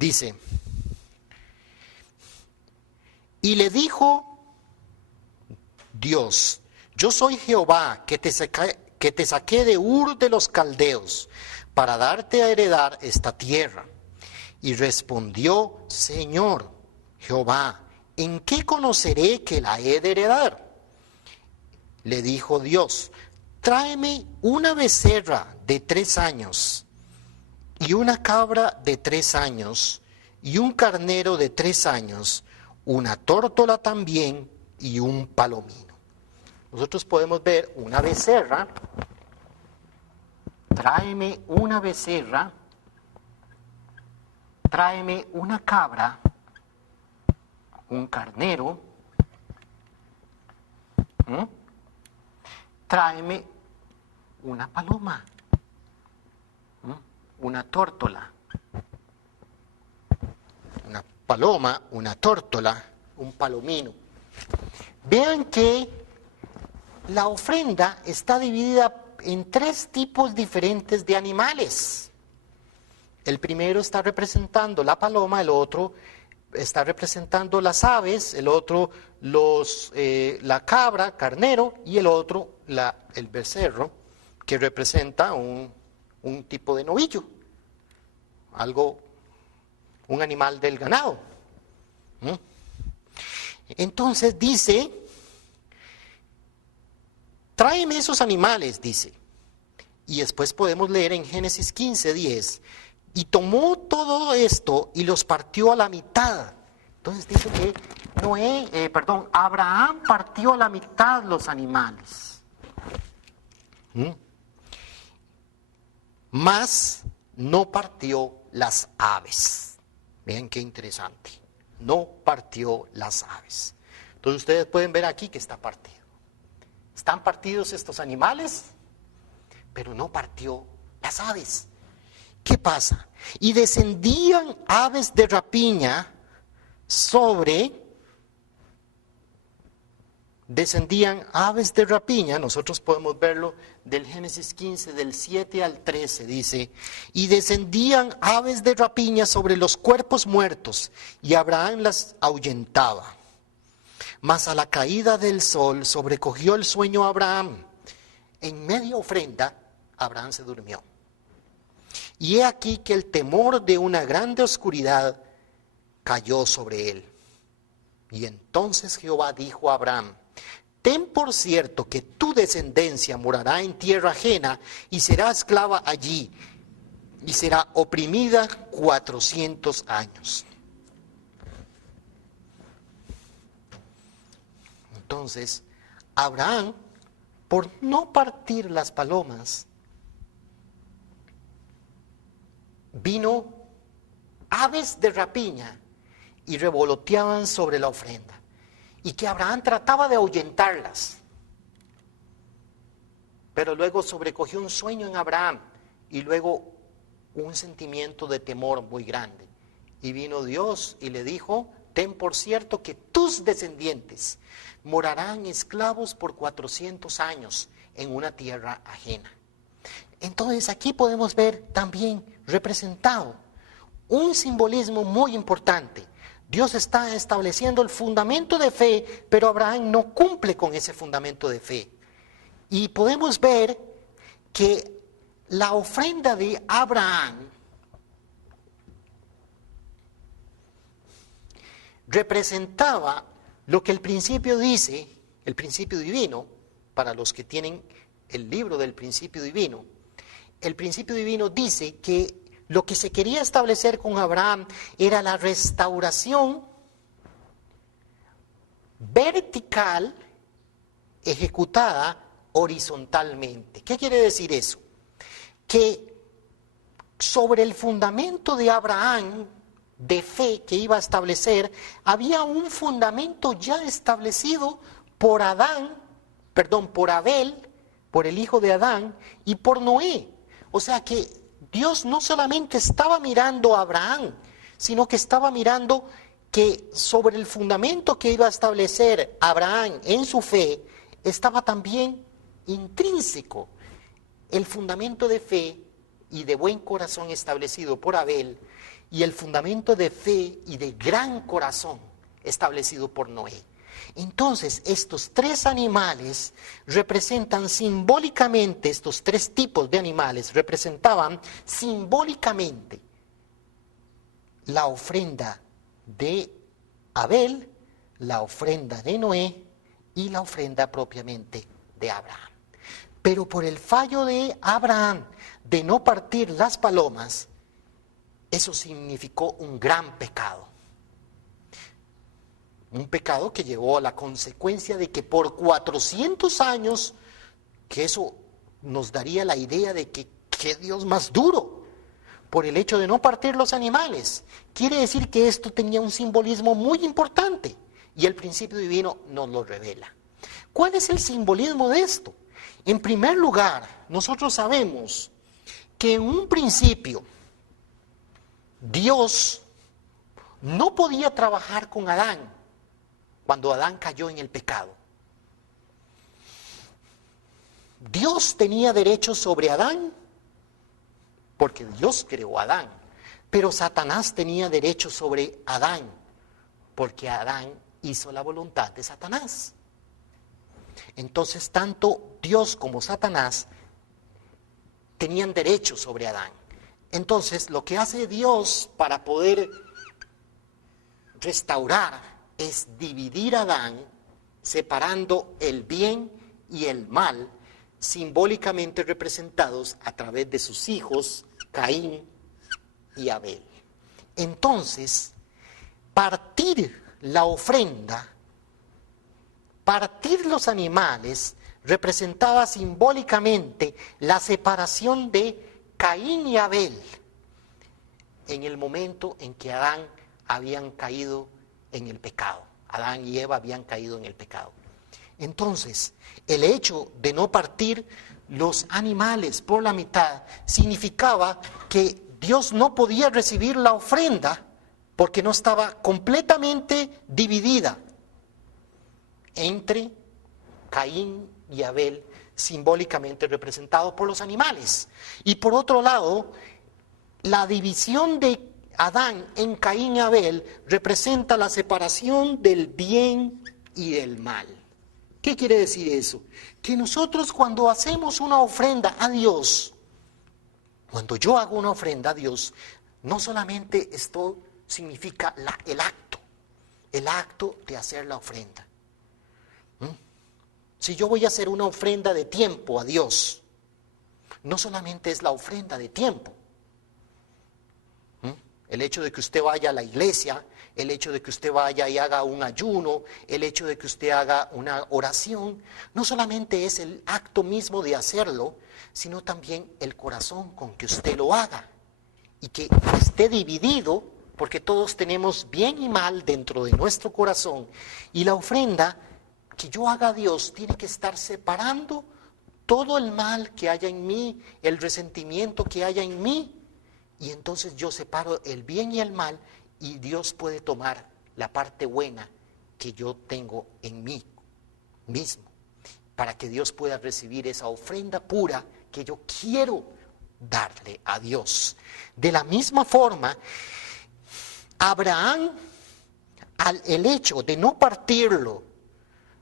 Dice, y le dijo Dios, yo soy Jehová que te saqué de Ur de los Caldeos para darte a heredar esta tierra. Y respondió, Señor Jehová, ¿en qué conoceré que la he de heredar? Le dijo Dios, tráeme una becerra de 3 años, y una cabra de 3 años, y un carnero de 3 años, una tórtola también, y un palomino. Nosotros podemos ver una becerra, tráeme una becerra, tráeme una cabra, un carnero, tráeme una paloma, una tórtola. Una paloma, una tórtola, un palomino. Vean que la ofrenda está dividida en 3 tipos diferentes de animales. El primero está representando la paloma, el otro está representando las aves, el otro la cabra, carnero, y el otro el becerro, que representa un tipo de novillo, un animal del ganado. Entonces dice, tráeme esos animales, dice. Y después podemos leer en Génesis 15:10, y tomó todo esto y los partió a la mitad. Entonces dice que Abraham partió a la mitad los animales. Mas no partió las aves. Vean qué interesante. No partió las aves. Entonces ustedes pueden ver aquí que está partido. Están partidos estos animales, pero no partió las aves. ¿Qué pasa? Y descendían aves de rapiña nosotros podemos verlo del Génesis 15, del 7 al 13, dice, y descendían aves de rapiña sobre los cuerpos muertos, y Abraham las ahuyentaba. Mas a la caída del sol sobrecogió el sueño a Abraham. En media ofrenda, Abraham se durmió. Y he aquí que el temor de una grande oscuridad cayó sobre él. Y entonces Jehová dijo a Abraham, ten por cierto que tu descendencia morará en tierra ajena y será esclava allí, y será oprimida 400 años. Entonces, Abraham, por no partir las palomas, vino aves de rapiña y revoloteaban sobre la ofrenda. Y que Abraham trataba de ahuyentarlas. Pero luego sobrecogió un sueño en Abraham y luego un sentimiento de temor muy grande. Y vino Dios y le dijo, ten por cierto que tus descendientes morarán esclavos por 400 años en una tierra ajena. Entonces aquí podemos ver también representado un simbolismo muy importante. Dios está estableciendo el fundamento de fe, pero Abraham no cumple con ese fundamento de fe. Y podemos ver que la ofrenda de Abraham representaba lo que el principio dice, el principio divino, para los que tienen el libro del principio divino. El principio divino dice que lo que se quería establecer con Abraham era la restauración vertical ejecutada horizontalmente. ¿Qué quiere decir eso? Que sobre el fundamento de Abraham, de fe que iba a establecer, había un fundamento ya establecido por Abel, por el hijo de Adán, y por Noé. O sea que Dios no solamente estaba mirando a Abraham, sino que estaba mirando que sobre el fundamento que iba a establecer Abraham en su fe, estaba también intrínseco el fundamento de fe y de buen corazón establecido por Abel, y el fundamento de fe y de gran corazón establecido por Noé. Entonces, estos tres animales representan simbólicamente, estos tres tipos de animales representaban simbólicamente la ofrenda de Abel, la ofrenda de Noé y la ofrenda propiamente de Abraham. Pero por el fallo de Abraham de no partir las palomas, eso significó un gran pecado. Un pecado que llevó a la consecuencia de que por 400 años, que eso nos daría la idea de que qué Dios más duro, por el hecho de no partir los animales. Quiere decir que esto tenía un simbolismo muy importante y el principio divino nos lo revela. ¿Cuál es el simbolismo de esto? En primer lugar, nosotros sabemos que en un principio Dios no podía trabajar con Adán cuando Adán cayó en el pecado. Dios tenía derechos sobre Adán porque Dios creó a Adán, pero Satanás tenía derechos sobre Adán porque Adán hizo la voluntad de Satanás. Entonces, tanto Dios como Satanás tenían derechos sobre Adán. Entonces, lo que hace Dios para poder restaurar es dividir a Adán, separando el bien y el mal, simbólicamente representados a través de sus hijos, Caín y Abel. Entonces, partir la ofrenda, partir los animales, representaba simbólicamente la separación de Caín y Abel en el momento en que Adán habían caído en el pecado. Adán y Eva habían caído en el pecado. Entonces, el hecho de no partir los animales por la mitad significaba que Dios no podía recibir la ofrenda porque no estaba completamente dividida entre Caín y Abel, simbólicamente representado por los animales. Y por otro lado, la división de Adán en Caín y Abel representa la separación del bien y del mal. ¿Qué quiere decir eso? Que nosotros cuando hacemos una ofrenda a Dios, cuando yo hago una ofrenda a Dios, no solamente esto significa el acto de hacer la ofrenda. Si yo voy a hacer una ofrenda de tiempo a Dios, no solamente es la ofrenda de tiempo. El hecho de que usted vaya a la iglesia, el hecho de que usted vaya y haga un ayuno, el hecho de que usted haga una oración, no solamente es el acto mismo de hacerlo, sino también el corazón con que usted lo haga. Y que esté dividido, porque todos tenemos bien y mal dentro de nuestro corazón. Y la ofrenda que yo haga a Dios tiene que estar separando todo el mal que haya en mí, el resentimiento que haya en mí. Y entonces yo separo el bien y el mal y Dios puede tomar la parte buena que yo tengo en mí mismo, para que Dios pueda recibir esa ofrenda pura que yo quiero darle a Dios. De la misma forma, Abraham, el hecho de no partirlo,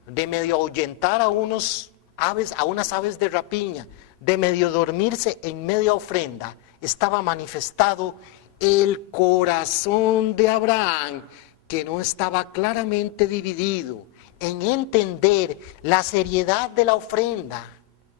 de medio ahuyentar a unas aves de rapiña, de medio dormirse en media ofrenda, estaba manifestado el corazón de Abraham, que no estaba claramente dividido en entender la seriedad de la ofrenda,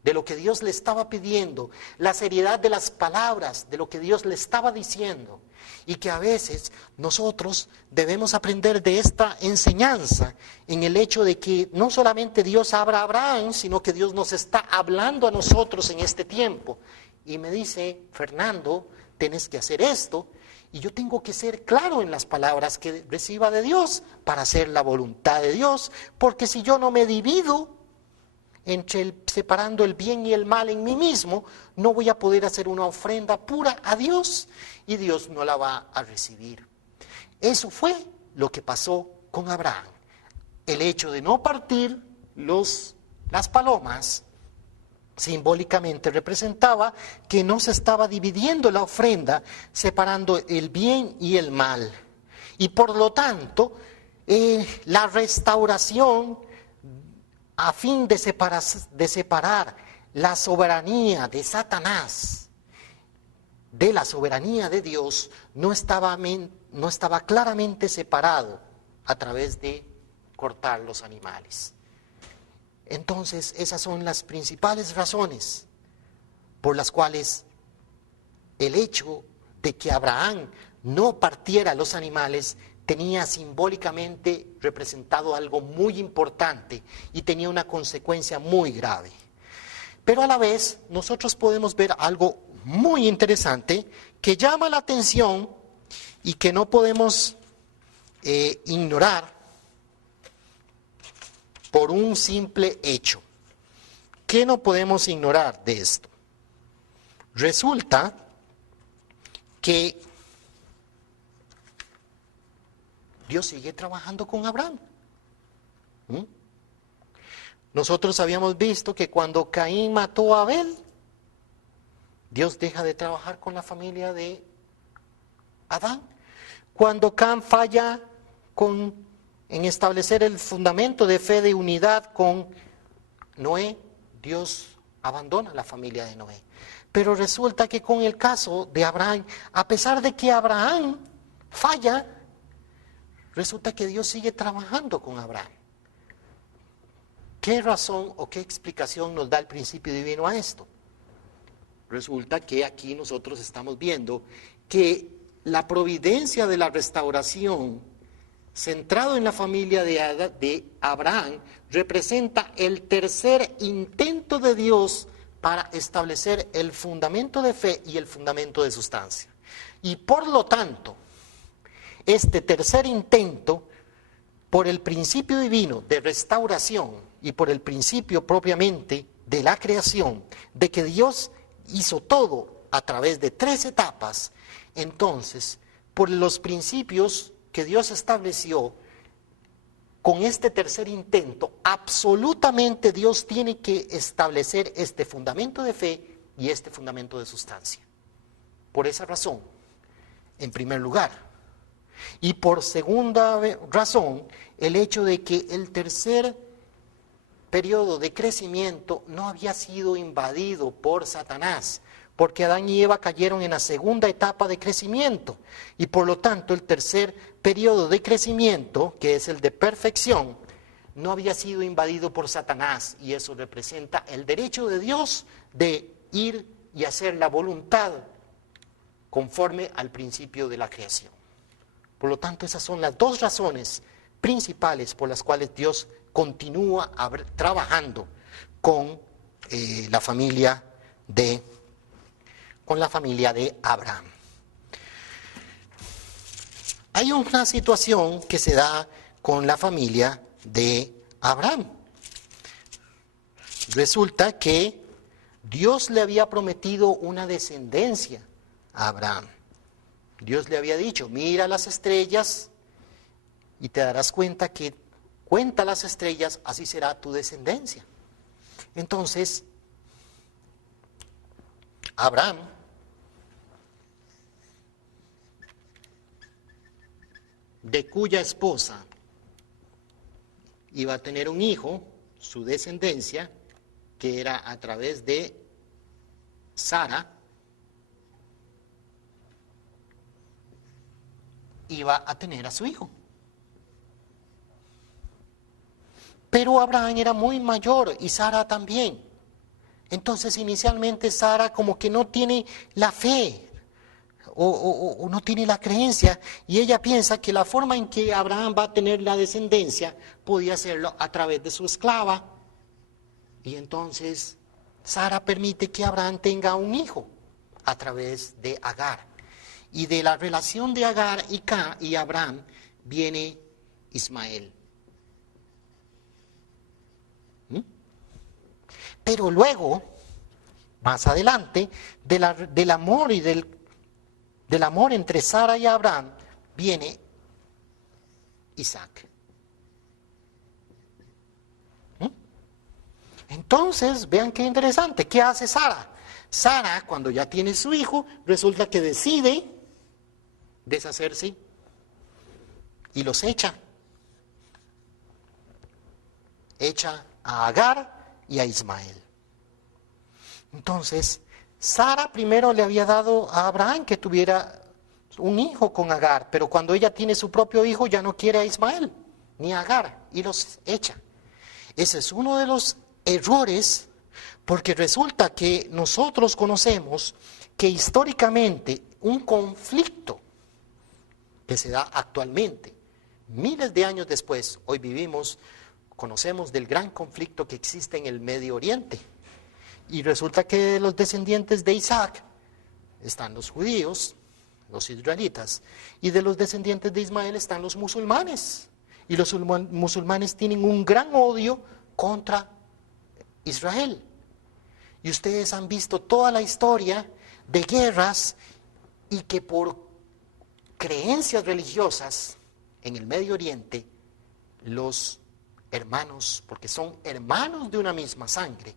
de lo que Dios le estaba pidiendo, la seriedad de las palabras, de lo que Dios le estaba diciendo. Y que a veces nosotros debemos aprender de esta enseñanza en el hecho de que no solamente Dios habla a Abraham, sino que Dios nos está hablando a nosotros en este tiempo. Y me dice, Fernando, tienes que hacer esto, y yo tengo que ser claro en las palabras que reciba de Dios para hacer la voluntad de Dios, porque si yo no me divido separando el bien y el mal en mí mismo, no voy a poder hacer una ofrenda pura a Dios, y Dios no la va a recibir. Eso fue lo que pasó con Abraham. El hecho de no partir las palomas simbólicamente representaba que no se estaba dividiendo la ofrenda, separando el bien y el mal. Y por lo tanto, la restauración a fin de separar la soberanía de Satanás de la soberanía de Dios no estaba claramente separado a través de cortar los animales. Entonces, esas son las principales razones por las cuales el hecho de que Abraham no partiera los animales tenía simbólicamente representado algo muy importante y tenía una consecuencia muy grave. Pero a la vez, nosotros podemos ver algo muy interesante que llama la atención y que no podemos ignorar por un simple hecho. ¿Qué no podemos ignorar de esto? Resulta que Dios sigue trabajando con Abraham. Nosotros habíamos visto que cuando Caín mató a Abel, Dios deja de trabajar con la familia de Adán. Cuando Cam falla en establecer el fundamento de fe de unidad con Noé, Dios abandona la familia de Noé. Pero resulta que con el caso de Abraham, a pesar de que Abraham falla, resulta que Dios sigue trabajando con Abraham. ¿Qué razón o qué explicación nos da el principio divino a esto? Resulta que aquí nosotros estamos viendo que la providencia de la restauración, centrado en la familia de Abraham, representa el tercer intento de Dios para establecer el fundamento de fe y el fundamento de sustancia. Y por lo tanto, este tercer intento, por el principio divino de restauración y por el principio propiamente de la creación, de que Dios hizo todo a través de 3 etapas, entonces, por los principios que Dios estableció, con este tercer intento, absolutamente Dios tiene que establecer este fundamento de fe y este fundamento de sustancia. Por esa razón, en primer lugar. Y por segunda razón, el hecho de que el tercer periodo de crecimiento no había sido invadido por Satanás, porque Adán y Eva cayeron en la segunda etapa de crecimiento, y por lo tanto el tercer periodo de crecimiento, que es el de perfección, no había sido invadido por Satanás, y eso representa el derecho de Dios de ir y hacer la voluntad conforme al principio de la creación. Por lo tanto, esas son las 2 razones principales por las cuales Dios continúa trabajando con la familia de Abraham. Hay una situación que se da con la familia de Abraham. Resulta que Dios le había prometido una descendencia a Abraham. Dios le había dicho, mira las estrellas y te darás cuenta que cuenta las estrellas, así será tu descendencia. Entonces, Abraham de cuya esposa iba a tener un hijo, su descendencia, que era a través de Sara, iba a tener a su hijo. Pero Abraham era muy mayor y Sara también. Entonces inicialmente Sara como que no tiene la fe o no tiene la creencia, y ella piensa que la forma en que Abraham va a tener la descendencia podía hacerlo a través de su esclava. Y entonces Sara permite que Abraham tenga un hijo a través de Agar. Y de la relación de Agar y Abraham viene Ismael. Pero luego, más adelante, del amor y del amor entre Sara y Abraham, viene Isaac. Entonces, vean qué interesante. ¿Qué hace Sara? Sara, cuando ya tiene su hijo, resulta que decide deshacerse y los echa. Echa a Agar y a Ismael. Entonces, Sara primero le había dado a Abraham que tuviera un hijo con Agar, pero cuando ella tiene su propio hijo ya no quiere a Ismael ni a Agar y los echa. Ese es uno de los errores, porque resulta que nosotros conocemos que históricamente un conflicto que se da actualmente, miles de años después, hoy conocemos del gran conflicto que existe en el Medio Oriente. Y resulta que de los descendientes de Isaac están los judíos, los israelitas, y de los descendientes de Ismael están los musulmanes. Y los musulmanes tienen un gran odio contra Israel. Y ustedes han visto toda la historia de guerras y que por creencias religiosas en el Medio Oriente, los hermanos, porque son hermanos de una misma sangre,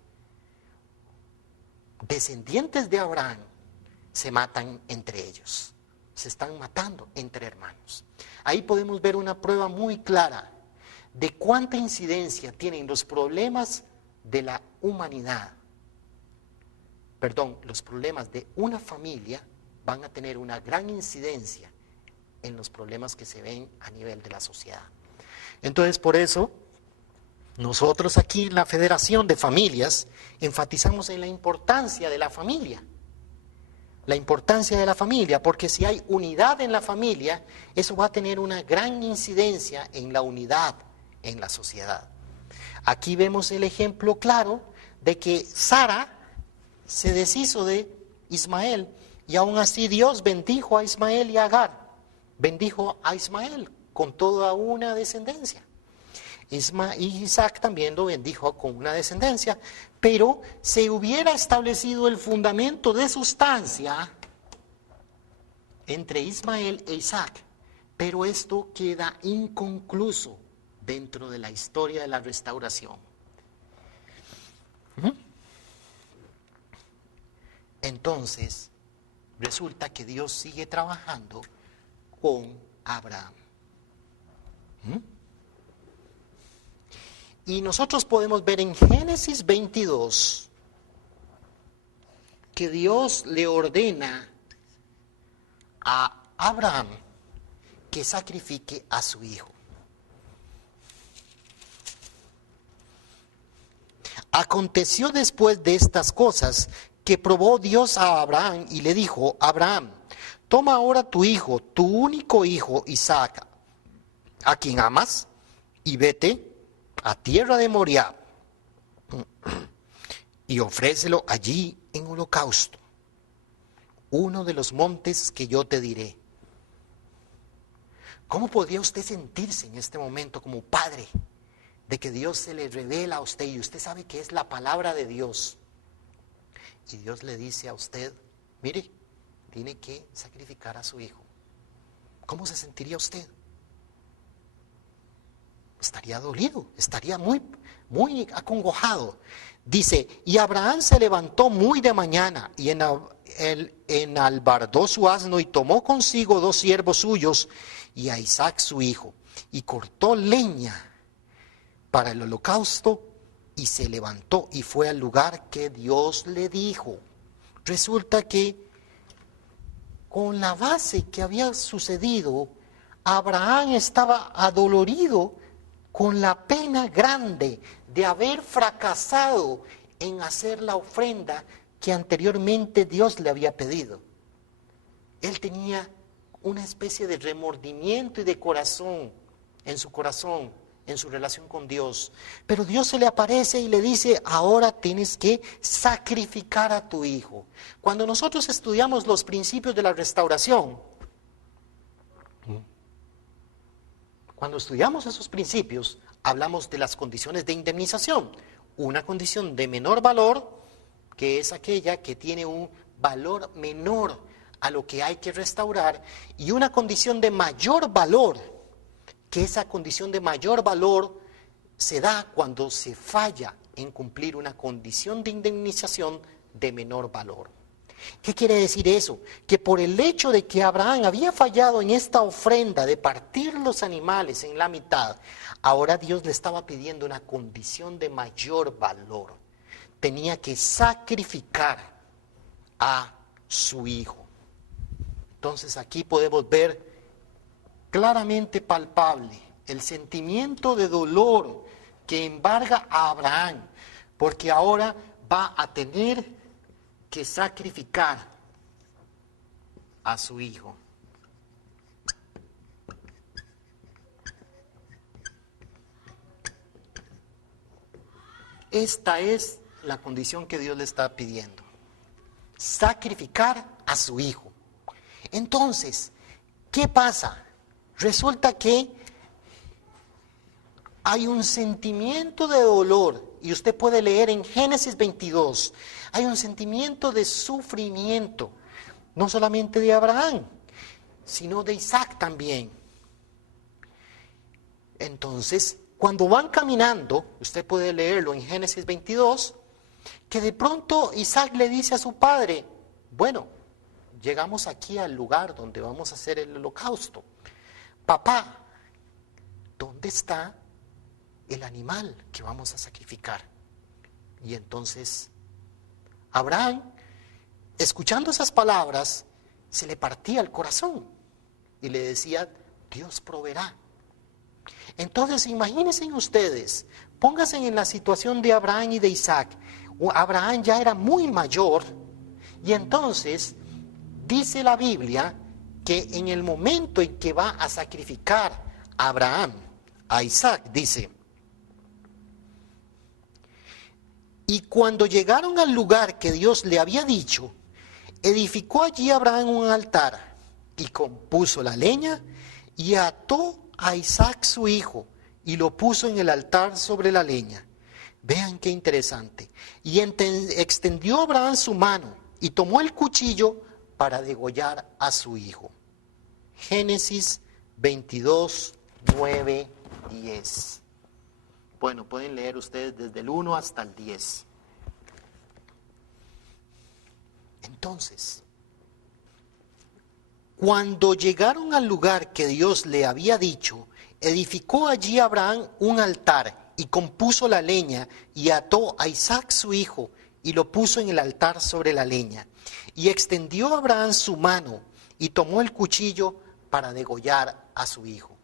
descendientes de Abraham, se matan entre ellos. Se están matando entre hermanos. Ahí podemos ver una prueba muy clara de cuánta incidencia tienen los problemas de la humanidad. Los problemas de una familia van a tener una gran incidencia en los problemas que se ven a nivel de la sociedad. Entonces, por eso, nosotros aquí en la Federación de Familias enfatizamos en la importancia de la familia. La importancia de la familia, porque si hay unidad en la familia, eso va a tener una gran incidencia en la unidad en la sociedad. Aquí vemos el ejemplo claro de que Sara se deshizo de Ismael y aún así Dios bendijo a Ismael y a Agar. Bendijo a Ismael con toda una descendencia. Isaac también lo bendijo con una descendencia, pero se hubiera establecido el fundamento de sustancia entre Ismael e Isaac, pero esto queda inconcluso dentro de la historia de la restauración. Entonces, resulta que Dios sigue trabajando con Abraham. Y nosotros podemos ver en Génesis 22 que Dios le ordena a Abraham que sacrifique a su hijo. Aconteció después de estas cosas que probó Dios a Abraham y le dijo: Abraham, toma ahora tu hijo, tu único hijo Isaac, a quien amas, y vete a tierra de Moriah y ofrécelo allí en holocausto, uno de los montes que yo te diré. ¿Cómo podría usted sentirse en este momento como padre de que Dios se le revela a usted y usted sabe que es la palabra de Dios? Y Dios le dice a usted: mire, tiene que sacrificar a su hijo. ¿Cómo se sentiría usted? Estaría dolido, estaría muy acongojado. Dice: y Abraham se levantó muy de mañana y enalbardó su asno y tomó consigo 2 siervos suyos y a Isaac su hijo, y cortó leña para el holocausto y se levantó y fue al lugar que Dios le dijo. Resulta que con la base que había sucedido, Abraham estaba adolorido con la pena grande de haber fracasado en hacer la ofrenda que anteriormente Dios le había pedido. Él tenía una especie de remordimiento y de corazón, en su relación con Dios. Pero Dios se le aparece y le dice: ahora tienes que sacrificar a tu hijo. Cuando nosotros estudiamos los principios de la restauración, cuando estudiamos esos principios, hablamos de las condiciones de indemnización. Una condición de menor valor, que es aquella que tiene un valor menor a lo que hay que restaurar, y una condición de mayor valor, que esa condición de mayor valor se da cuando se falla en cumplir una condición de indemnización de menor valor. ¿Qué quiere decir eso? Que por el hecho de que Abraham había fallado en esta ofrenda de partir los animales en la mitad, ahora Dios le estaba pidiendo una condición de mayor valor. Tenía que sacrificar a su hijo. Entonces aquí podemos ver claramente palpable el sentimiento de dolor que embarga a Abraham, porque ahora va a tener que sacrificar a su hijo. Esta es la condición que Dios le está pidiendo: sacrificar a su hijo. Entonces, ¿qué pasa? Resulta que hay un sentimiento de dolor, y usted puede leer en Génesis 22, hay un sentimiento de sufrimiento, no solamente de Abraham, sino de Isaac también. Entonces, cuando van caminando, usted puede leerlo en Génesis 22, que de pronto Isaac le dice a su padre: bueno, llegamos aquí al lugar donde vamos a hacer el holocausto. Papá, ¿dónde está el animal que vamos a sacrificar? Y entonces Abraham, escuchando esas palabras, se le partía el corazón y le decía: Dios proveerá. Entonces imagínense ustedes, pónganse en la situación de Abraham y de Isaac. Abraham ya era muy mayor, y entonces dice la Biblia que en el momento en que va a sacrificar a Abraham, a Isaac, dice: y cuando llegaron al lugar que Dios le había dicho, edificó allí Abraham un altar y compuso la leña y ató a Isaac su hijo y lo puso en el altar sobre la leña. Vean qué interesante. Y extendió Abraham su mano y tomó el cuchillo para degollar a su hijo. Génesis 22, 9, 10. Bueno, pueden leer ustedes desde el 1 hasta el 10. Entonces, cuando llegaron al lugar que Dios le había dicho, edificó allí Abraham un altar y compuso la leña y ató a Isaac su hijo y lo puso en el altar sobre la leña. Y extendió Abraham su mano y tomó el cuchillo para degollar a su hijo.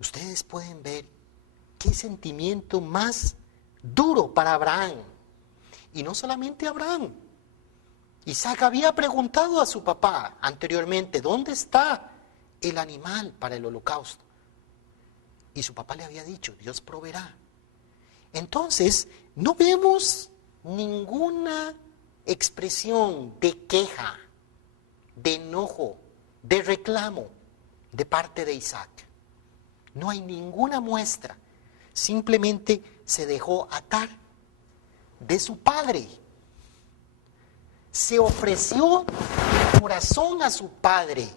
Ustedes pueden ver qué sentimiento más duro para Abraham. Y no solamente Abraham. Isaac había preguntado a su papá anteriormente: ¿dónde está el animal para el holocausto? Y su papá le había dicho: Dios proveerá. Entonces, no vemos ninguna expresión de queja, de enojo, de reclamo de parte de Isaac. No hay ninguna muestra. Simplemente se dejó atar de su padre. Se ofreció de corazón a su padre.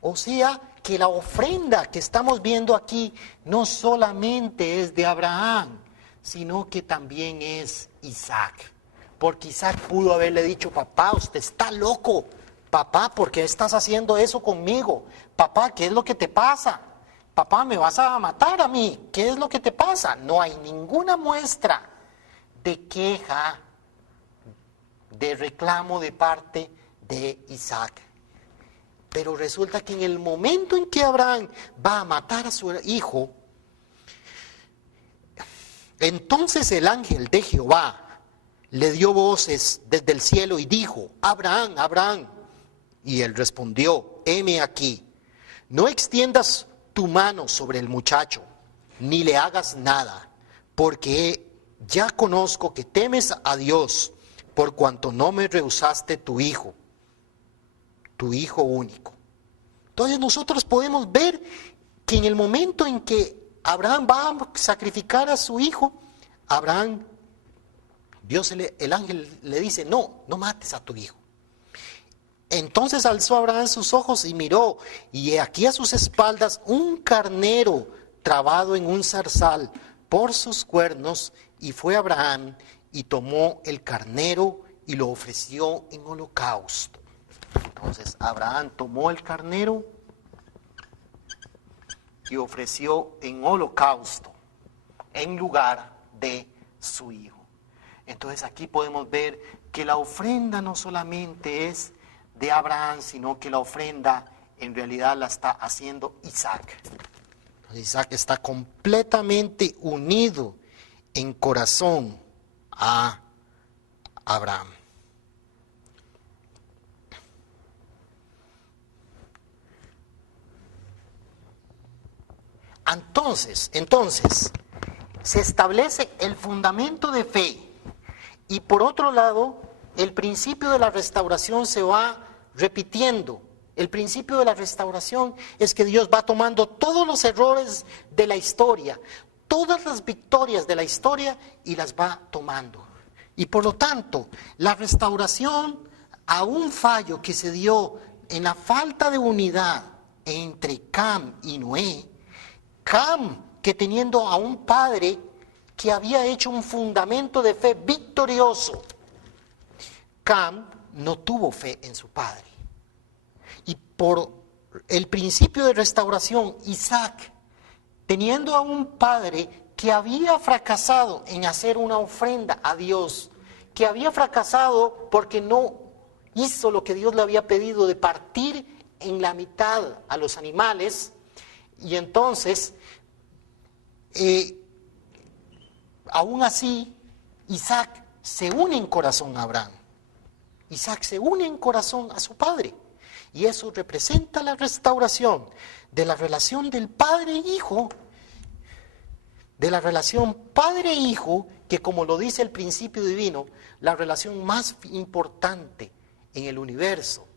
O sea, que la ofrenda que estamos viendo aquí no solamente es de Abraham, sino que también es Isaac. Porque Isaac pudo haberle dicho: papá, usted está loco. Papá, ¿por qué estás haciendo eso conmigo? Papá, ¿qué es lo que te pasa? Papá, ¿me vas a matar a mí? ¿Qué es lo que te pasa? No hay ninguna muestra de queja, de reclamo de parte de Isaac. Pero resulta que en el momento en que Abraham va a matar a su hijo, entonces el ángel de Jehová le dio voces desde el cielo y dijo: Abraham, Abraham. Y él respondió: heme aquí. No extiendas tu mano sobre el muchacho, ni le hagas nada, porque ya conozco que temes a Dios, por cuanto no me rehusaste tu hijo único. Entonces nosotros podemos ver que en el momento en que Abraham va a sacrificar a su hijo, Abraham, el ángel le dice: no mates a tu hijo. Entonces alzó Abraham sus ojos y miró, y he aquí a sus espaldas un carnero trabado en un zarzal, por sus cuernos, y fue Abraham y tomó el carnero y lo ofreció en holocausto. Entonces Abraham tomó el carnero y ofreció en holocausto en lugar de su hijo. Entonces aquí podemos ver que la ofrenda no solamente es de Abraham, sino que la ofrenda en realidad la está haciendo Isaac. Isaac está completamente unido en corazón a Abraham. Entonces, se establece el fundamento de fe y por otro lado, el principio de la restauración se va repitiendo. El principio de la restauración es que Dios va tomando todos los errores de la historia, todas las victorias de la historia y las va tomando. Y por lo tanto, la restauración a un fallo que se dio en la falta de unidad entre Cam y Noé, Cam, que teniendo a un padre que había hecho un fundamento de fe victorioso, Cam no tuvo fe en su padre. Y por el principio de restauración, Isaac, teniendo a un padre que había fracasado en hacer una ofrenda a Dios, que había fracasado porque no hizo lo que Dios le había pedido de partir en la mitad a los animales, y entonces, aún así, Isaac se une en corazón a Abraham. Isaac se une en corazón a su padre. Y eso representa la restauración de la relación del padre-hijo, de la relación padre-hijo, que como lo dice el principio divino, la relación más importante en el universo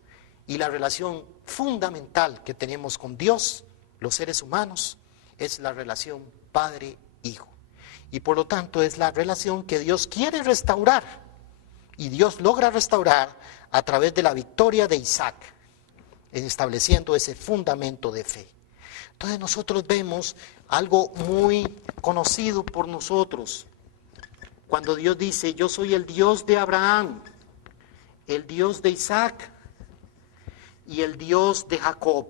y la relación fundamental que tenemos con Dios, los seres humanos, es la relación padre-hijo. Y por lo tanto es la relación que Dios quiere restaurar. Y Dios logra restaurar a través de la victoria de Isaac, estableciendo ese fundamento de fe. Entonces nosotros vemos algo muy conocido por nosotros. Cuando Dios dice, yo soy el Dios de Abraham, el Dios de Isaac y el Dios de Jacob.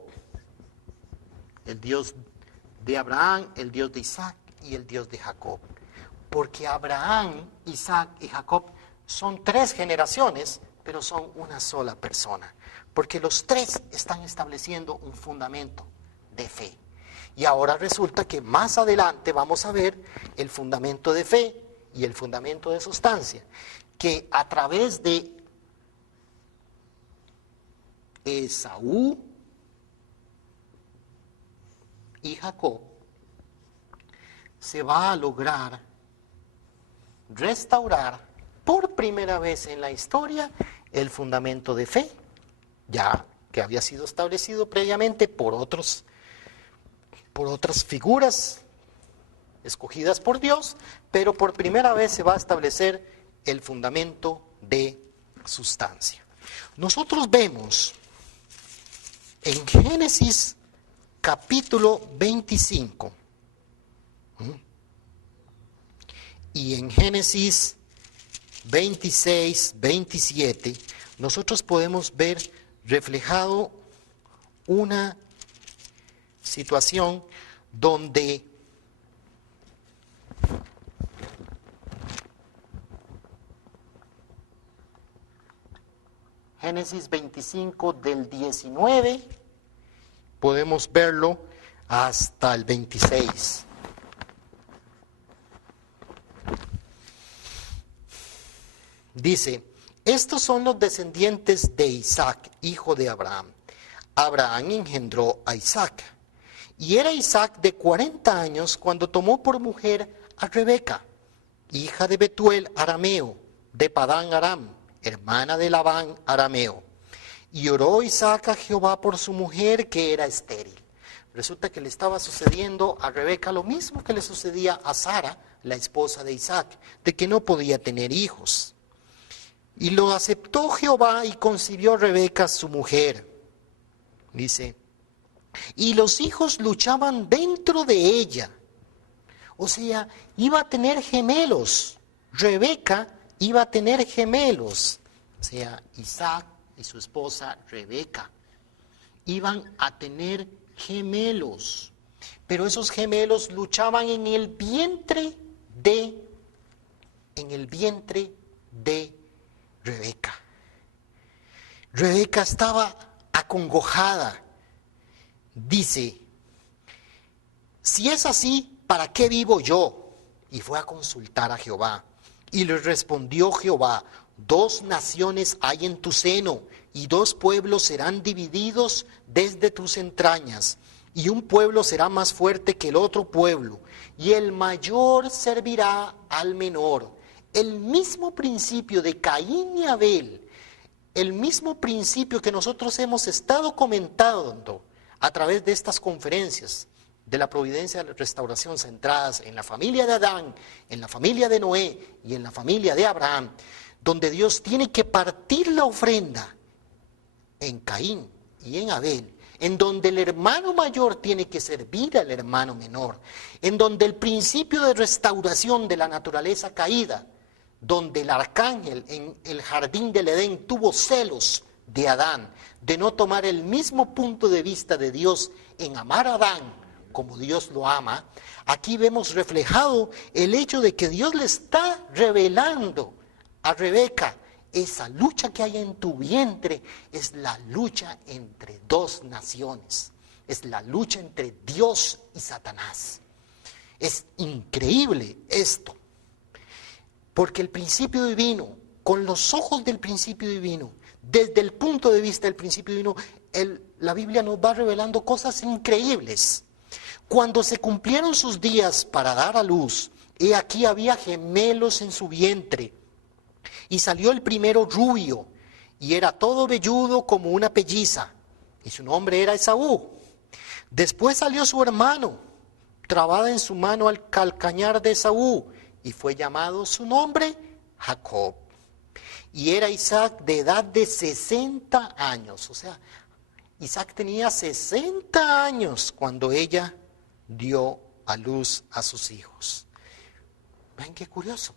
El Dios de Abraham, el Dios de Isaac y el Dios de Jacob. Porque Abraham, Isaac y Jacob son tres generaciones, pero son una sola persona. Porque los tres están estableciendo un fundamento de fe. Y ahora resulta que más adelante vamos a ver el fundamento de fe y el fundamento de sustancia, que a través de Esaú y Jacob se va a lograr restaurar por primera vez en la historia el fundamento de fe, ya que había sido establecido previamente por otras figuras escogidas por Dios, pero por primera vez se va a establecer el fundamento de sustancia. Nosotros vemos en Génesis capítulo 25 y en Génesis 26, 27, nosotros podemos ver reflejado una situación donde Génesis 25 del 19, podemos verlo hasta el 26. Dice, estos son los descendientes de Isaac, hijo de Abraham. Abraham engendró a Isaac. Y era Isaac de 40 años cuando tomó por mujer a Rebeca, hija de Betuel arameo, de Padán Aram, hermana de Labán arameo. Y oró Isaac a Jehová por su mujer que era estéril. Resulta que le estaba sucediendo a Rebeca lo mismo que le sucedía a Sara, la esposa de Isaac, de que no podía tener hijos. Y lo aceptó Jehová y concibió Rebeca su mujer. Dice, y los hijos luchaban dentro de ella. O sea, iba a tener gemelos. Rebeca iba a tener gemelos. O sea, Isaac y su esposa Rebeca iban a tener gemelos. Pero esos gemelos luchaban en el vientre de Rebeca. Rebeca estaba acongojada. Dice, si es así, ¿para qué vivo yo? Y fue a consultar a Jehová. Y le respondió Jehová, 2 naciones hay en tu seno, y 2 pueblos serán divididos desde tus entrañas. Y un pueblo será más fuerte que el otro pueblo, y el mayor servirá al menor. El mismo principio de Caín y Abel, el mismo principio que nosotros hemos estado comentando a través de estas conferencias de la providencia de la restauración centradas en la familia de Adán, en la familia de Noé y en la familia de Abraham, donde Dios tiene que partir la ofrenda en Caín y en Abel, en donde el hermano mayor tiene que servir al hermano menor, en donde el principio de restauración de la naturaleza caída, donde el arcángel en el jardín del Edén tuvo celos de Adán, de no tomar el mismo punto de vista de Dios en amar a Adán como Dios lo ama. Aquí vemos reflejado el hecho de que Dios le está revelando a Rebeca: esa lucha que hay en tu vientre es la lucha entre 2 naciones, es la lucha entre Dios y Satanás. Es increíble esto, porque el principio divino, con los ojos del principio divino, desde el punto de vista del principio divino, la Biblia nos va revelando cosas increíbles. Cuando se cumplieron sus días para dar a luz, he aquí había gemelos en su vientre, y salió el primero rubio, y era todo velludo como una pelliza, y su nombre era Esaú. Después salió su hermano, trabada en su mano al calcañar de Esaú, y fue llamado su nombre Jacob. Y era Isaac de edad de 60 años, o sea, Isaac tenía 60 años cuando ella dio a luz a sus hijos. Vean qué curioso.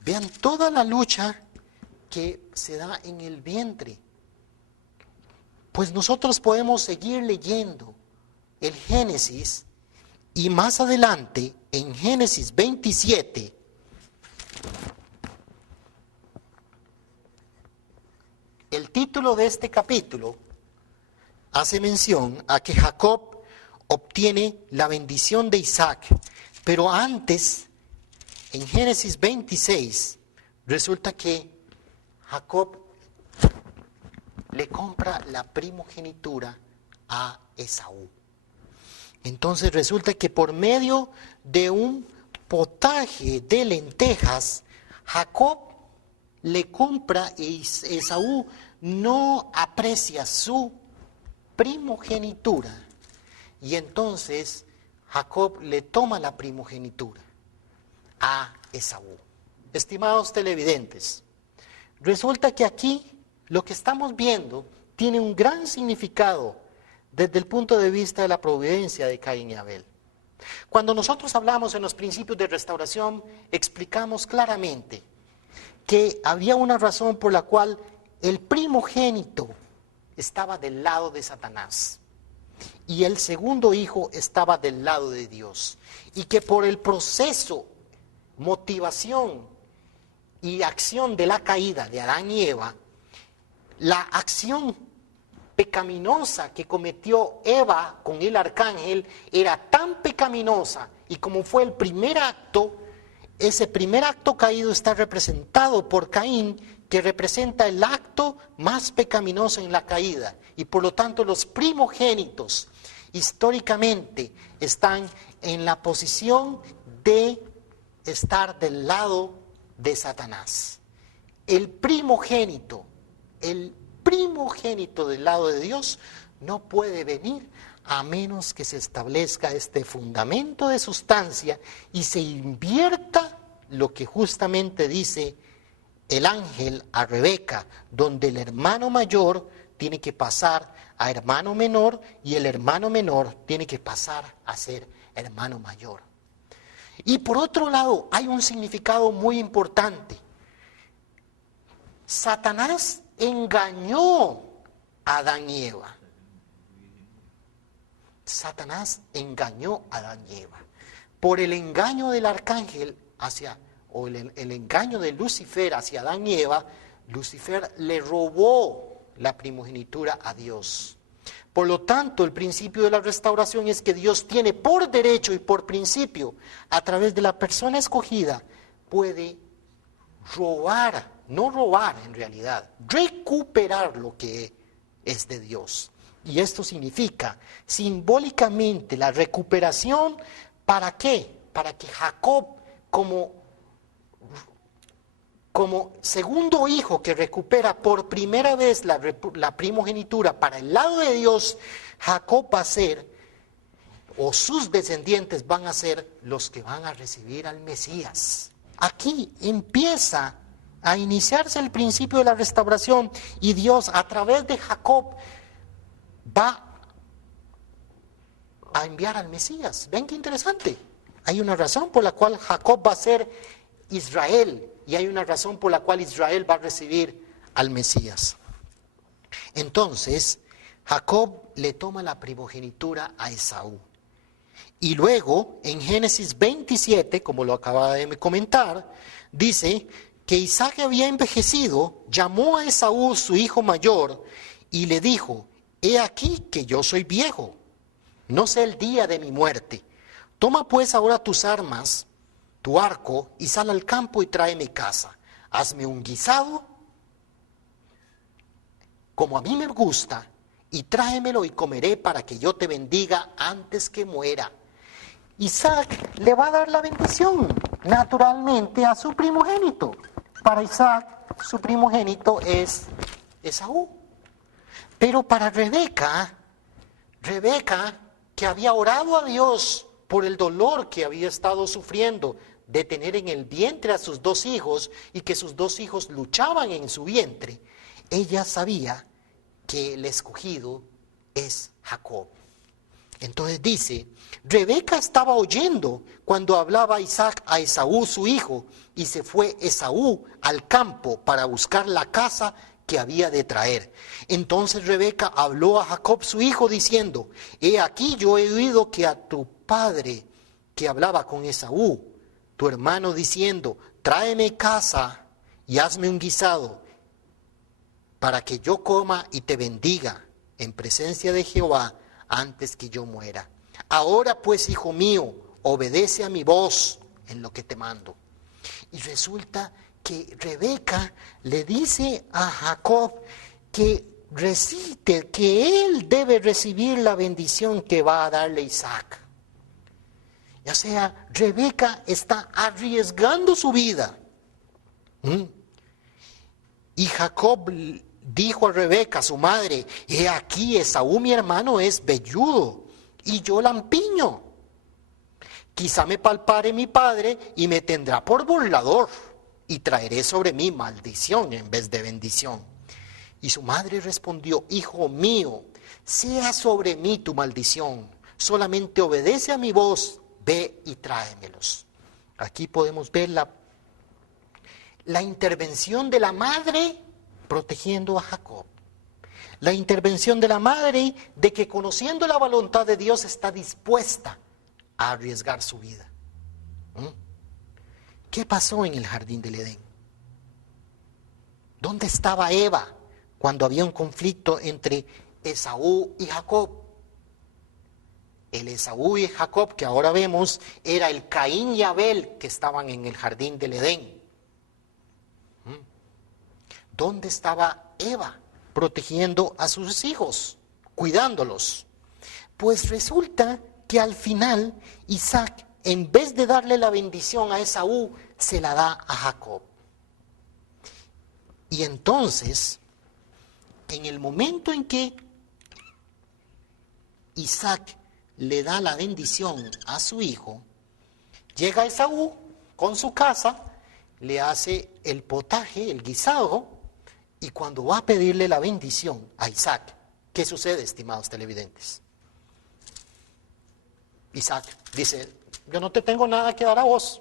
Vean toda la lucha que se da en el vientre. Pues nosotros podemos seguir leyendo el Génesis y más adelante en Génesis 27 el título de este capítulo hace mención a que Jacob obtiene la bendición de Isaac, pero antes, en Génesis 26, resulta que Jacob le compra la primogenitura a Esaú. Entonces resulta que por medio de un potaje de lentejas, Jacob le compra, y Esaú no aprecia su primogenitura, y entonces Jacob le toma la primogenitura a Esaú. Estimados televidentes, resulta que aquí lo que estamos viendo tiene un gran significado desde el punto de vista de la providencia de Caín y Abel. Cuando nosotros hablamos en los principios de restauración, explicamos claramente que había una razón por la cual el primogénito estaba del lado de Satanás y el segundo hijo estaba del lado de Dios, y que por el proceso, motivación y acción de la caída de Adán y Eva, la acción pecaminosa que cometió Eva con el arcángel era tan pecaminosa, y como fue el primer acto, ese primer acto caído está representado por Caín, que representa el acto más pecaminoso en la caída, y por lo tanto los primogénitos históricamente están en la posición de estar del lado de Satanás. El primogénito del lado de Dios no puede venir a menos que se establezca este fundamento de sustancia y se invierta lo que justamente dice el ángel a Rebeca, donde el hermano mayor tiene que pasar a hermano menor y el hermano menor tiene que pasar a ser hermano mayor. Y por otro lado, hay un significado muy importante. Satanás engañó a Adán y Eva. Satanás engañó a Adán y Eva. Por el engaño del arcángel o el engaño de Lucifer hacia Adán y Eva, Lucifer le robó la primogenitura a Dios. Por lo tanto, el principio de la restauración es que Dios tiene por derecho y por principio, a través de la persona escogida, puede robar, no robar en realidad, recuperar lo que es de Dios. Y esto significa simbólicamente la recuperación. ¿Para qué? Para que Jacob, como segundo hijo que recupera por primera vez la primogenitura para el lado de Dios, Jacob va a ser, o sus descendientes van a ser los que van a recibir al Mesías. Aquí empieza a iniciarse el principio de la restauración y Dios a través de Jacob va a enviar al Mesías. ¿Ven qué interesante? Hay una razón por la cual Jacob va a ser Israel y hay una razón por la cual Israel va a recibir al Mesías. Entonces, Jacob le toma la primogenitura a Esaú. Y luego, en Génesis 27, como lo acaba de comentar, dice que Isaac había envejecido, llamó a Esaú, su hijo mayor, y le dijo: he aquí que yo soy viejo, no sé el día de mi muerte. Toma pues ahora tus armas, tu arco, y sal al campo y tráeme caza. Hazme un guisado, como a mí me gusta, y tráemelo y comeré para que yo te bendiga antes que muera. Isaac le va a dar la bendición, naturalmente, a su primogénito. Para Isaac, su primogénito es Esaú. Pero para Rebeca, que había orado a Dios por el dolor que había estado sufriendo de tener en el vientre a sus dos hijos y que sus dos hijos luchaban en su vientre, ella sabía que el escogido es Jacob. Entonces dice, Rebeca estaba oyendo cuando hablaba Isaac a Esaú su hijo, y se fue Esaú al campo para buscar la caza que había de traer. Entonces Rebeca habló a Jacob su hijo diciendo: he aquí yo he oído que a tu padre que hablaba con Esaú, tu hermano, diciendo: tráeme caza y hazme un guisado para que yo coma y te bendiga en presencia de Jehová antes que yo muera. Ahora pues, hijo mío, obedece a mi voz en lo que te mando. Y resulta que Rebeca le dice a Jacob que recite, que él debe recibir la bendición que va a darle Isaac. O sea, Rebeca está arriesgando su vida. Y Jacob dijo a Rebeca, su madre: he aquí, Esaú mi hermano es velludo y yo lampiño. Quizá me palpare mi padre y me tendrá por burlador, y traeré sobre mí maldición en vez de bendición. Y su madre respondió: hijo mío, sea sobre mí tu maldición, solamente obedece a mi voz, ve y tráemelos. Aquí podemos ver la intervención de la madre protegiendo a Jacob. La intervención de la madre de que, conociendo la voluntad de Dios, está dispuesta a arriesgar su vida. ¿Qué pasó en el jardín del Edén? ¿Dónde estaba Eva cuando había un conflicto entre Esaú y Jacob? El Esaú y Jacob que ahora vemos era el Caín y Abel que estaban en el jardín del Edén. ¿Dónde estaba Eva protegiendo a sus hijos, cuidándolos? Pues resulta que al final Isaac, en vez de darle la bendición a Esaú, se la da a Jacob. Y entonces, en el momento en que Isaac le da la bendición a su hijo, llega Esaú con su casa, le hace el potaje, el guisado, y cuando va a pedirle la bendición a Isaac, ¿qué sucede, estimados televidentes? Isaac dice: yo no te tengo nada que dar a vos.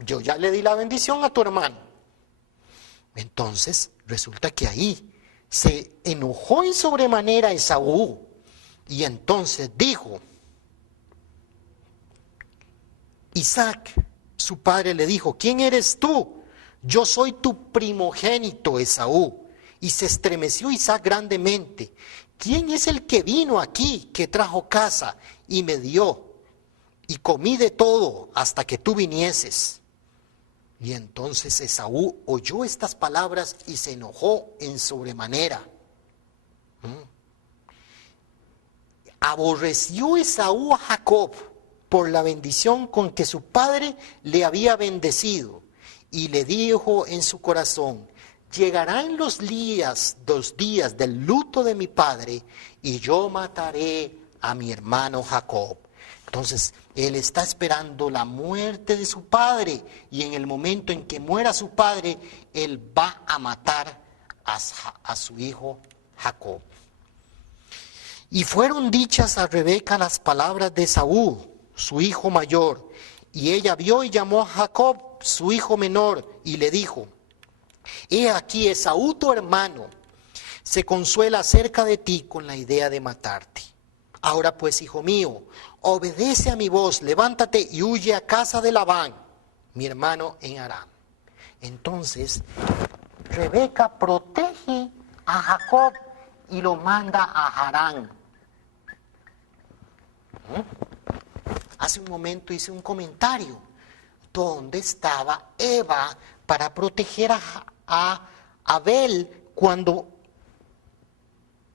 Yo ya le di la bendición a tu hermano. Entonces, resulta que ahí se enojó en sobremanera Esaú. Y entonces dijo, Isaac, su padre le dijo, ¿quién eres tú? Yo soy tu primogénito, Esaú. Y se estremeció Isaac grandemente. ¿Quién es el que vino aquí, que trajo casa y me dio? Y comí de todo hasta que tú vinieses. Y entonces Esaú oyó estas palabras y se enojó en sobremanera. Aborreció Esaú a Jacob por la bendición con que su padre le había bendecido, y le dijo en su corazón, llegarán los días del luto de mi padre, y yo mataré a mi hermano Jacob. Entonces, él está esperando la muerte de su padre, y en el momento en que muera su padre, él va a matar a su hijo Jacob. Y fueron dichas a Rebeca las palabras de Esaú, su hijo mayor, y ella vio y llamó a Jacob, su hijo menor, y le dijo, he aquí Esaú tu hermano se consuela acerca de ti con la idea de matarte. Ahora pues, hijo mío, obedece a mi voz, levántate y huye a casa de Labán, mi hermano en Aram. Entonces, Rebeca protege a Jacob y lo manda a Harán. Hace un momento hice un comentario. ¿Dónde estaba Eva para proteger a Abel cuando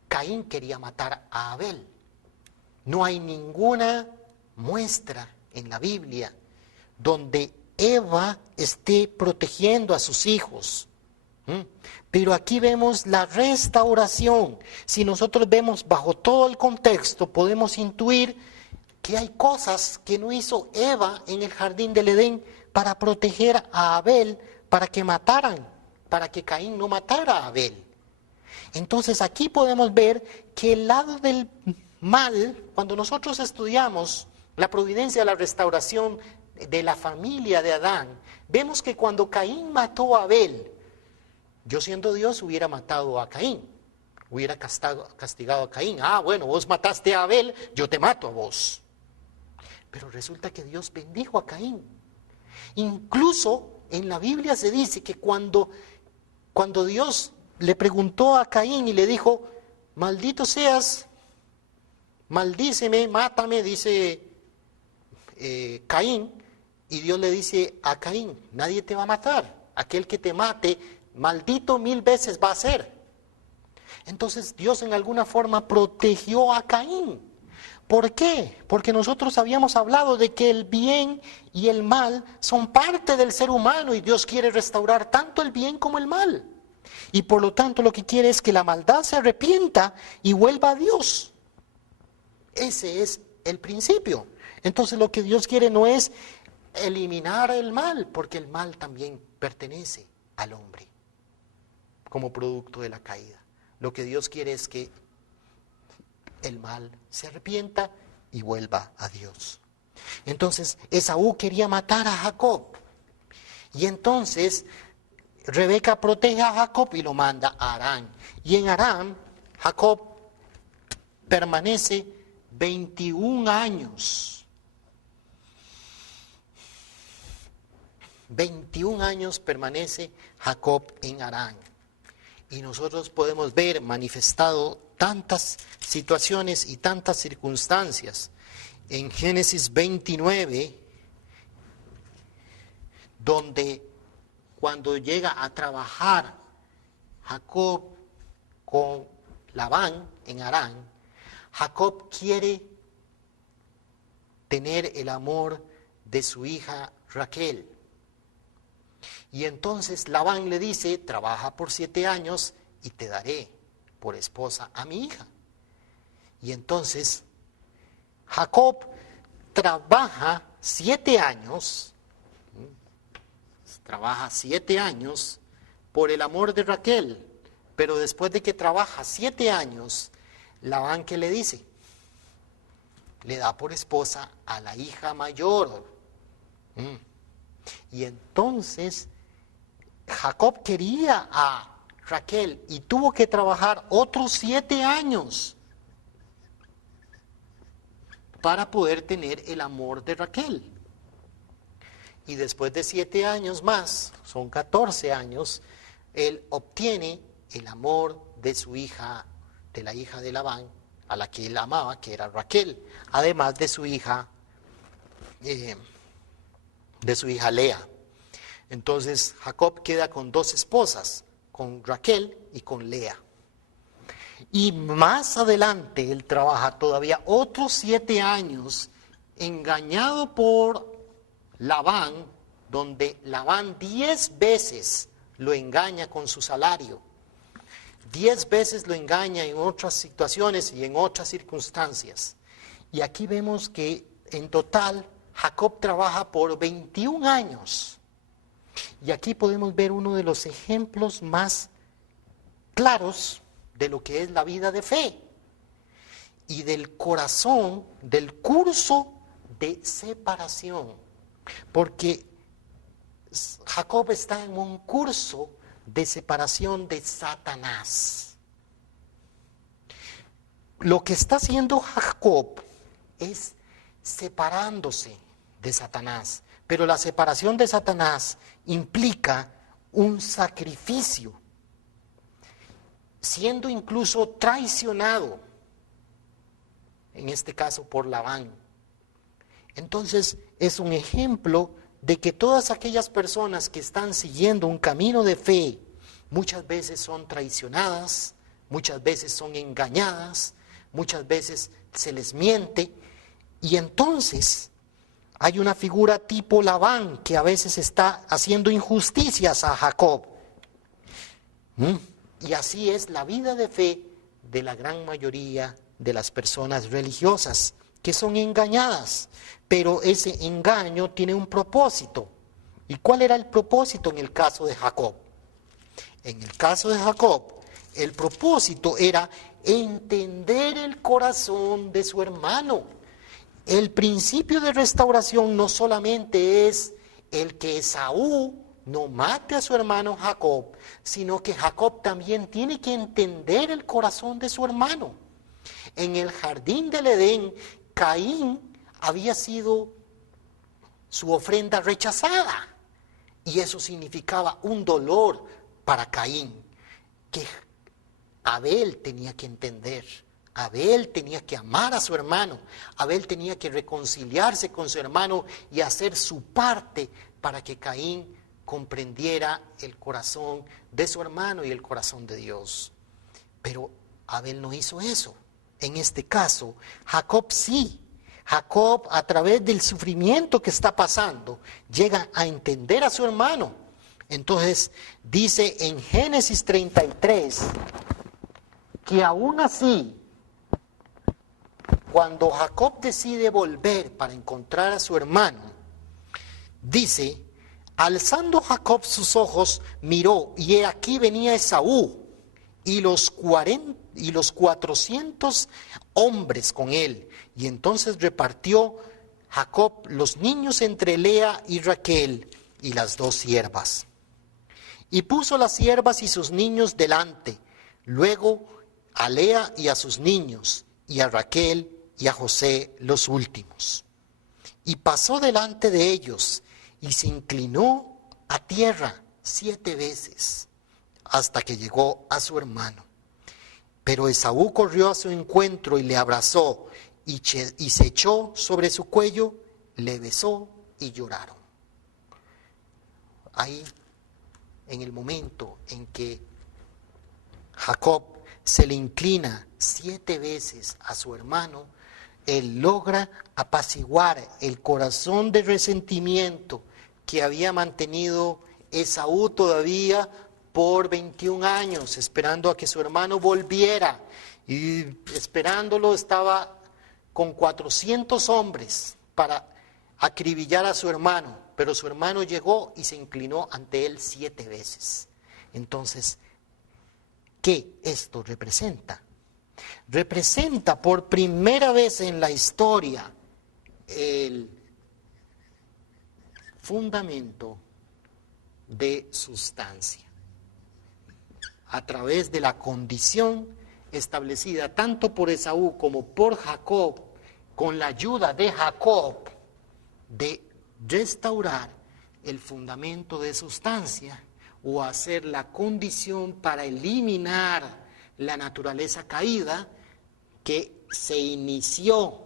Caín quería matar a Abel? No hay ninguna muestra en la Biblia donde Eva esté protegiendo a sus hijos. Pero aquí vemos la restauración. Si nosotros vemos bajo todo el contexto, podemos intuir que hay cosas que no hizo Eva en el jardín del Edén para proteger a Abel, para que mataran, para que Caín no matara a Abel. Entonces aquí podemos ver que el lado del mal, cuando nosotros estudiamos la providencia de la restauración de la familia de Adán, vemos que cuando Caín mató a Abel, yo siendo Dios hubiera matado a Caín, hubiera castigado a Caín. Bueno, vos mataste a Abel, yo te mato a vos. Pero resulta que Dios bendijo a Caín. Incluso en la Biblia se dice que cuando Dios le preguntó a Caín y le dijo, maldito seas, maldíceme, mátame, dice Caín, y Dios le dice a Caín, nadie te va a matar, aquel que te mate, maldito 1000 veces va a ser. Entonces Dios en alguna forma protegió a Caín. ¿Por qué? Porque nosotros habíamos hablado de que el bien y el mal son parte del ser humano y Dios quiere restaurar tanto el bien como el mal. Y por lo tanto lo que quiere es que la maldad se arrepienta y vuelva a Dios. Ese es el principio. Entonces lo que Dios quiere no es eliminar el mal, porque el mal también pertenece al hombre como producto de la caída. Lo que Dios quiere es que el mal se arrepienta y vuelva a Dios. Entonces Esaú quería matar a Jacob. Y entonces Rebeca protege a Jacob y lo manda a Harán. Y en Harán, Jacob permanece 21 años. 21 años permanece Jacob en Harán. Y nosotros podemos ver manifestado tantas situaciones y tantas circunstancias. En Génesis 29, donde cuando llega a trabajar Jacob con Labán en Harán, Jacob quiere tener el amor de su hija Raquel. Y entonces Labán le dice, trabaja por 7 años y te daré por esposa a mi hija. Y entonces Jacob trabaja 7 años, por el amor de Raquel, pero después de que trabaja 7 años, Labán, ¿qué le dice? Le da por esposa a la hija mayor Mm. Y entonces Jacob quería a Raquel y tuvo que trabajar otros 7 años para poder tener el amor de Raquel. Y después de 7 años más, son 14 años, él obtiene el amor de su hija, de la hija de Labán, a la que él amaba, que era Raquel, además de su hija Lea. Entonces Jacob queda con 2 esposas, con Raquel y con Lea. Y más adelante él trabaja todavía otros 7 años engañado por Labán, donde Labán 10 veces lo engaña con su salario. 10 veces lo engaña en otras situaciones y en otras circunstancias. Y aquí vemos que en total Jacob trabaja por 21 años. Y aquí podemos ver uno de los ejemplos más claros de lo que es la vida de fe y del corazón, del curso de separación. Porque Jacob está en un curso de separación de Satanás. Lo que está haciendo Jacob es separándose de Satanás, pero la separación de Satanás implica un sacrificio, siendo incluso traicionado, en este caso por Labán. Entonces es un ejemplo de que todas aquellas personas que están siguiendo un camino de fe, muchas veces son traicionadas, muchas veces son engañadas, muchas veces se les miente, y entonces hay una figura tipo Labán que a veces está haciendo injusticias a Jacob. Y así es la vida de fe de la gran mayoría de las personas religiosas, que son engañadas, pero ese engaño tiene un propósito. ¿Y cuál era el propósito en el caso de Jacob? En el caso de Jacob, el propósito era entender el corazón de su hermano. El principio de restauración no solamente es el que Esaú no mate a su hermano Jacob, sino que Jacob también tiene que entender el corazón de su hermano. En el jardín del Edén, Caín había sido su ofrenda rechazada, y eso significaba un dolor para Caín, que Abel tenía que entender. Abel tenía que amar a su hermano, Abel tenía que reconciliarse con su hermano y hacer su parte para que Caín comprendiera el corazón de su hermano y el corazón de Dios. Pero Abel no hizo eso. En este caso, Jacob sí. Jacob, a través del sufrimiento que está pasando, llega a entender a su hermano. Entonces, dice en Génesis 33, que aún así, cuando Jacob decide volver para encontrar a su hermano, dice, alzando Jacob sus ojos, miró, y he aquí venía Esaú, y los 400 hombres con él. Y entonces repartió Jacob los niños entre Lea y Raquel y las 2 siervas. Y puso las siervas y sus niños delante, luego a Lea y a sus niños, y a Raquel y a José los últimos. Y pasó delante de ellos, y se inclinó a tierra 7 veces, hasta que llegó a su hermano. Pero Esaú corrió a su encuentro y le abrazó, y se echó sobre su cuello, le besó y lloraron. Ahí, en el momento en que Jacob se le inclina 7 veces a su hermano, él logra apaciguar el corazón de resentimiento que había mantenido Esaú todavía por 21 años, esperando a que su hermano volviera. Y esperándolo estaba con 400 hombres para acribillar a su hermano, pero su hermano llegó y se inclinó ante él 7 veces. Entonces, ¿qué esto representa? Representa por primera vez en la historia fundamento de sustancia, a través de la condición establecida tanto por Esaú como por Jacob, con la ayuda de Jacob, de restaurar el fundamento de sustancia o hacer la condición para eliminar la naturaleza caída que se inició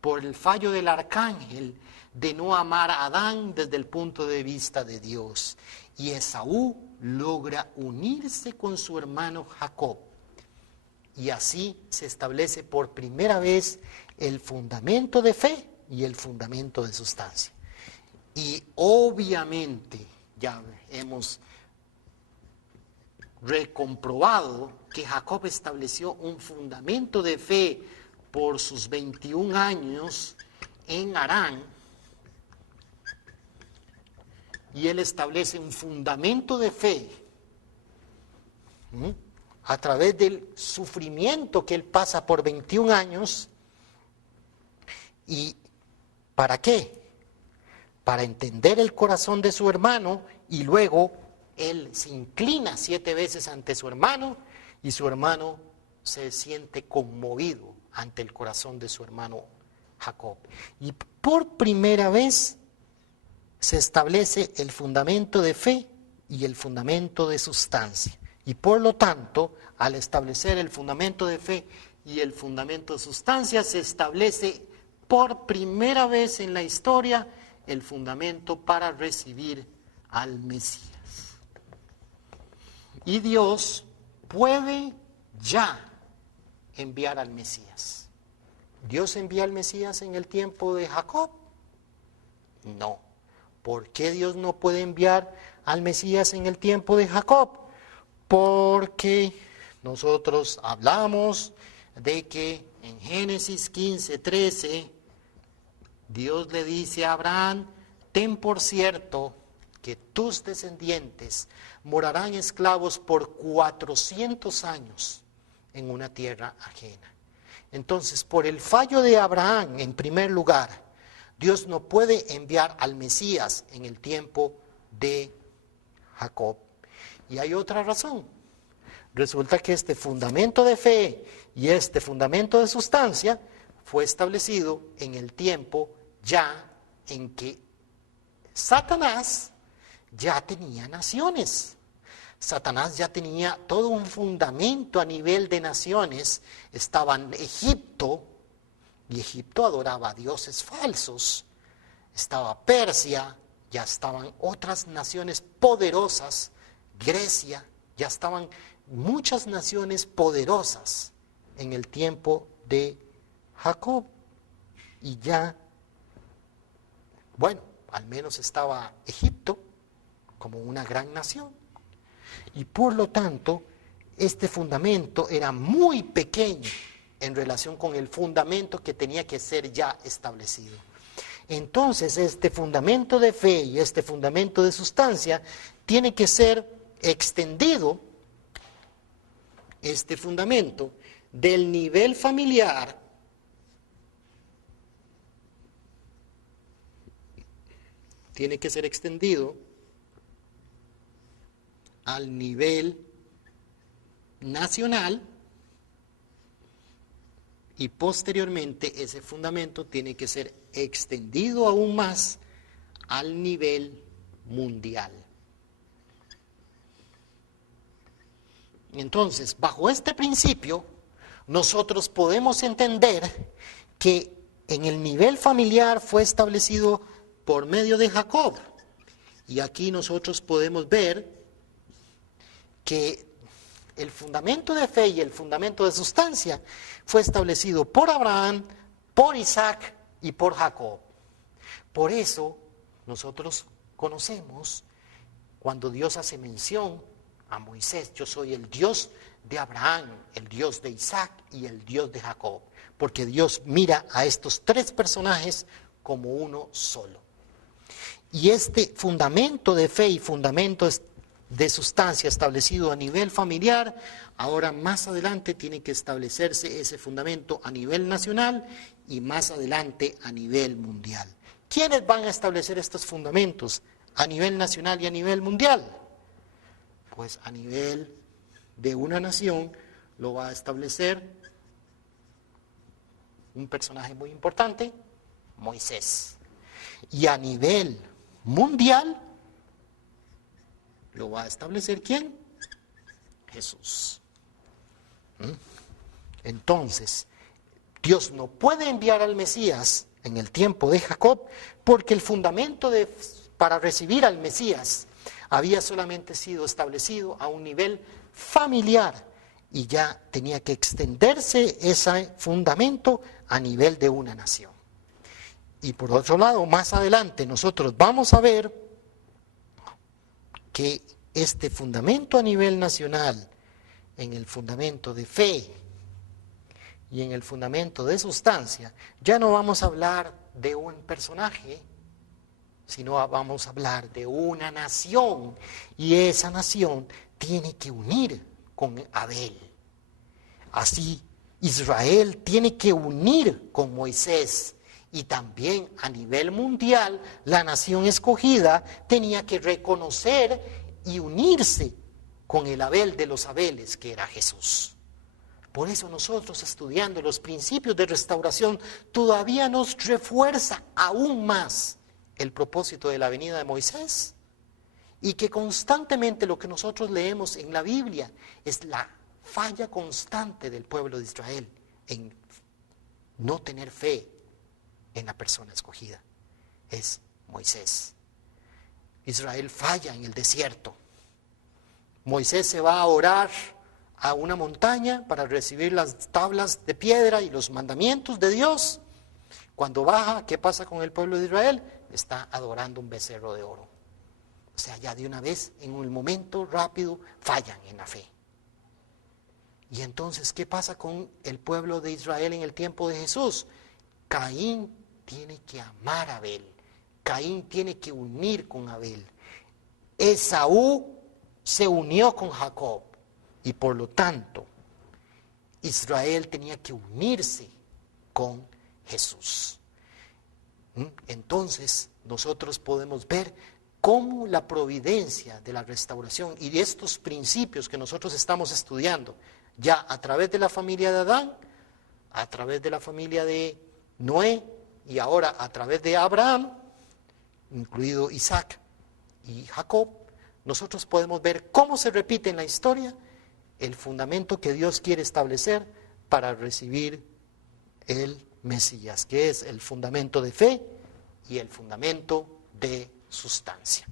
por el fallo del arcángel de no amar a Adán desde el punto de vista de Dios. Y Esaú logra unirse con su hermano Jacob. Y así se establece por primera vez el fundamento de fe y el fundamento de sustancia. Y obviamente ya hemos recomprobado que Jacob estableció un fundamento de fe por sus 21 años en Harán, y él establece un fundamento de fe a través del sufrimiento que él pasa por 21 años. ¿Y para qué? Para entender el corazón de su hermano, y luego él se inclina 7 veces ante su hermano y su hermano se siente conmovido ante el corazón de su hermano Jacob. Y por primera vez se establece el fundamento de fe y el fundamento de sustancia. Y por lo tanto, al establecer el fundamento de fe y el fundamento de sustancia, se establece por primera vez en la historia el fundamento para recibir al Mesías. Y Dios puede ya enviar al Mesías. ¿Dios envía al Mesías en el tiempo de Jacob? No. ¿Por qué Dios no puede enviar al Mesías en el tiempo de Jacob? Porque nosotros hablamos de que en Génesis 15:13 Dios le dice a Abraham: ten por cierto que tus descendientes morarán esclavos por 400 años en una tierra ajena. Entonces, por el fallo de Abraham, en primer lugar, Dios no puede enviar al Mesías en el tiempo de Jacob. Y hay otra razón. Resulta que este fundamento de fe y este fundamento de sustancia fue establecido en el tiempo ya en que Satanás ya tenía naciones. Satanás ya tenía todo un fundamento a nivel de naciones. Estaba en Egipto, y Egipto adoraba a dioses falsos. Estaba Persia, ya estaban otras naciones poderosas. Grecia, ya estaban muchas naciones poderosas en el tiempo de Jacob. Y ya, bueno, al menos estaba Egipto como una gran nación. Y por lo tanto, este fundamento era muy pequeño en relación con el fundamento que tenía que ser ya establecido. Entonces, este fundamento de fe y este fundamento de sustancia tiene que ser extendido, este fundamento, del nivel familiar tiene que ser extendido al nivel nacional, y posteriormente ese fundamento tiene que ser extendido aún más al nivel mundial. Entonces, bajo este principio, nosotros podemos entender que en el nivel familiar fue establecido por medio de Jacob. Y aquí nosotros podemos ver que el fundamento de fe y el fundamento de sustancia fue establecido por Abraham, por Isaac y por Jacob. Por eso nosotros conocemos cuando Dios hace mención a Moisés: yo soy el Dios de Abraham, el Dios de Isaac y el Dios de Jacob. Porque Dios mira a estos 3 personajes como uno solo. Y este fundamento de fe y fundamento de sustancia establecido a nivel familiar, ahora más adelante tiene que establecerse ese fundamento a nivel nacional y más adelante a nivel mundial. ¿Quiénes van a establecer estos fundamentos a nivel nacional y a nivel mundial? Pues a nivel de una nación lo va a establecer un personaje muy importante, Moisés. Y a nivel mundial lo va a establecer ¿quién? Jesús. Entonces, Dios no puede enviar al Mesías en el tiempo de Jacob porque el fundamento para recibir al Mesías había solamente sido establecido a un nivel familiar y ya tenía que extenderse ese fundamento a nivel de una nación. Y por otro lado, más adelante nosotros vamos a ver que este fundamento a nivel nacional, en el fundamento de fe y en el fundamento de sustancia, ya no vamos a hablar de un personaje, sino vamos a hablar de una nación, y esa nación tiene que unir con Abel. Así, Israel tiene que unir con Moisés, y también a nivel mundial, la nación escogida tenía que reconocer y unirse con el Abel de los Abeles, que era Jesús. Por eso nosotros, estudiando los principios de restauración, todavía nos refuerza aún más el propósito de la venida de Moisés, y que constantemente lo que nosotros leemos en la Biblia es la falla constante del pueblo de Israel en no tener fe en la persona escogida. Es Moisés. Israel falla en el desierto. Moisés se va a orar a una montaña para recibir las tablas de piedra y los mandamientos de Dios. Cuando baja, ¿qué pasa con el pueblo de Israel? Está adorando un becerro de oro. O sea, ya de una vez, en un momento rápido, fallan en la fe. Y entonces, ¿qué pasa con el pueblo de Israel en el tiempo de Jesús? Caín tiene que amar a Abel. Caín tiene que unir con Abel. Esaú se unió con Jacob. Y por lo tanto, Israel tenía que unirse con Jesús. Entonces, nosotros podemos ver cómo la providencia de la restauración y de estos principios que nosotros estamos estudiando, ya a través de la familia de Adán, a través de la familia de Noé y ahora a través de Abraham, incluido Isaac y Jacob, nosotros podemos ver cómo se repite en la historia el fundamento que Dios quiere establecer para recibir el Mesías, que es el fundamento de fe y el fundamento de sustancia.